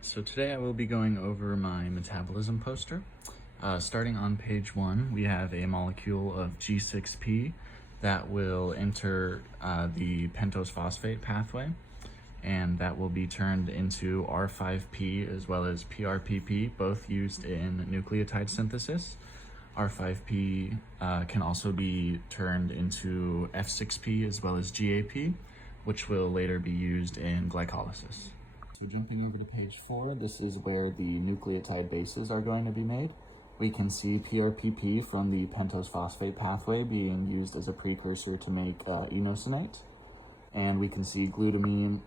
Alright, so today I will be going over my metabolism poster. Starting on page 1, we have a molecule of G6P that will enter the pentose phosphate pathway, and that will be turned into R5P as well as PRPP, both used in nucleotide synthesis. R5P can also be turned into F6P as well as GAP, which will later be used in glycolysis. So jumping over to page 4, this is where the nucleotide bases are going to be made. We can see PRPP from the pentose phosphate pathway being used as a precursor to make inosinate. And we can see glutamine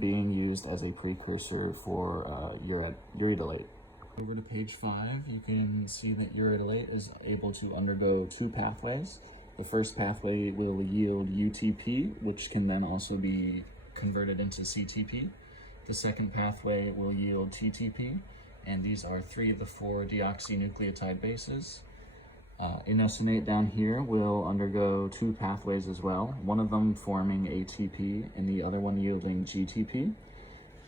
being used as a precursor for uridylate. Over to page 5, you can see that uridylate is able to undergo 2 pathways. The first pathway will yield UTP, which can then also be converted into CTP. The second pathway will yield TTP, and these are 3 of the 4 deoxynucleotide bases. Inosinate down here will undergo 2 pathways as well, one of them forming ATP and the other one yielding GTP.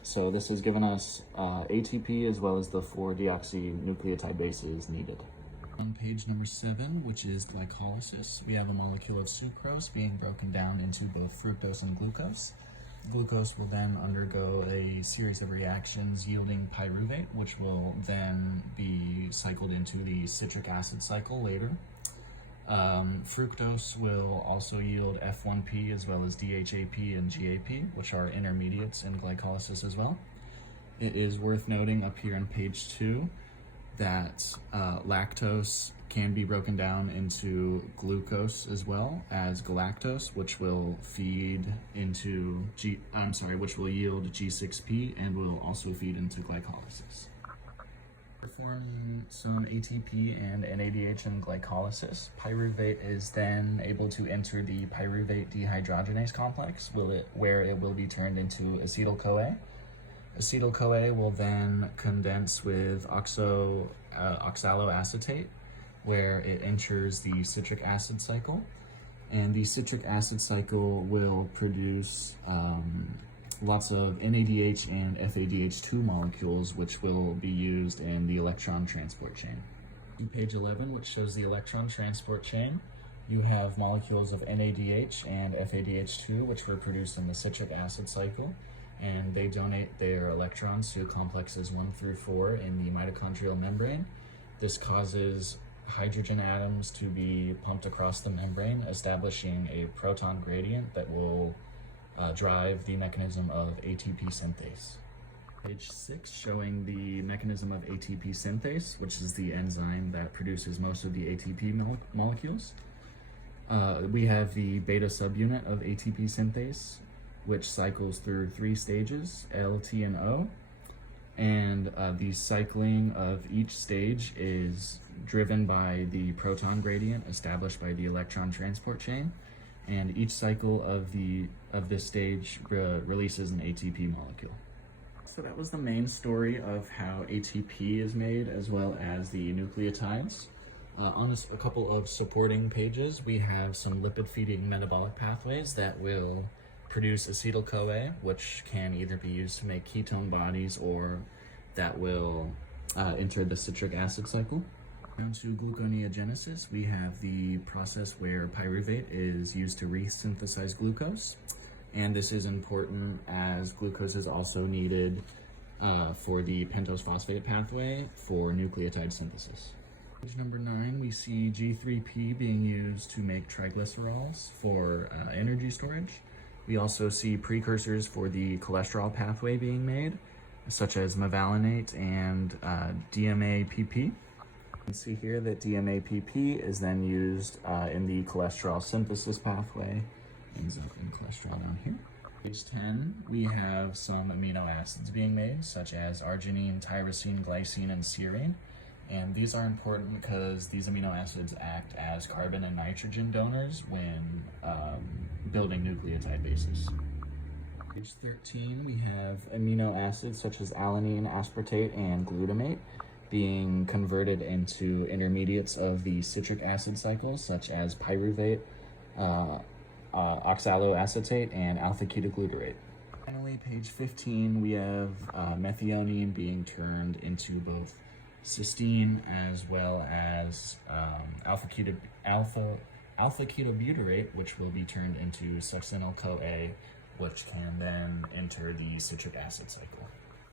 So this has given us ATP as well as the 4 deoxynucleotide bases needed. On page number 7, which is glycolysis, we have a molecule of sucrose being broken down into both fructose and glucose. Glucose will then undergo a series of reactions yielding pyruvate, which will then be cycled into the citric acid cycle later. Fructose will also yield F1P as well as DHAP and GAP, which are intermediates in glycolysis as well. It is worth noting up here on page 2 that lactose can be broken down into glucose as well as galactose, which will feed into which will yield G6P and will also feed into glycolysis. Performing some ATP and NADH in glycolysis, pyruvate is then able to enter the pyruvate dehydrogenase complex, where it will be turned into acetyl-CoA. Acetyl-CoA will then condense with oxaloacetate, where it enters the citric acid cycle. And the citric acid cycle will produce lots of NADH and FADH2 molecules, which will be used in the electron transport chain. On page 11, which shows the electron transport chain, you have molecules of NADH and FADH2, which were produced in the citric acid cycle, and they donate their electrons to complexes 1 through 4 in the mitochondrial membrane. This causes hydrogen atoms to be pumped across the membrane, establishing a proton gradient that will drive the mechanism of ATP synthase. Page 6, showing the mechanism of ATP synthase, which is the enzyme that produces most of the ATP molecules. We have the beta subunit of ATP synthase, which cycles through 3 stages, L, T, and O. And the cycling of each stage is driven by the proton gradient established by the electron transport chain, and each cycle of this stage releases an ATP molecule. So that was the main story of how ATP is made, as well as the nucleotides. On a couple of supporting pages, we have some lipid-feeding metabolic pathways that will produce acetyl-CoA, which can either be used to make ketone bodies or that will enter the citric acid cycle. Down to gluconeogenesis, we have the process where pyruvate is used to resynthesize glucose, and this is important as glucose is also needed for the pentose phosphate pathway for nucleotide synthesis. Page number 9, we see G3P being used to make triglycerols for energy storage. We also see precursors for the cholesterol pathway being made, such as mevalonate and DMAPP. You can see here that DMAPP is then used in the cholesterol synthesis pathway. Ends up in cholesterol down here. Page 10, we have some amino acids being made, such as arginine, tyrosine, glycine, and serine. And these are important because these amino acids act as carbon and nitrogen donors when building nucleotide bases. Page 13, we have amino acids such as alanine, aspartate, and glutamate being converted into intermediates of the citric acid cycle, such as pyruvate, oxaloacetate, and alpha-ketoglutarate. Finally, page 15, we have methionine being turned into both cysteine as well as alpha ketobutyrate, which will be turned into succinyl-CoA, which can then enter the citric acid cycle.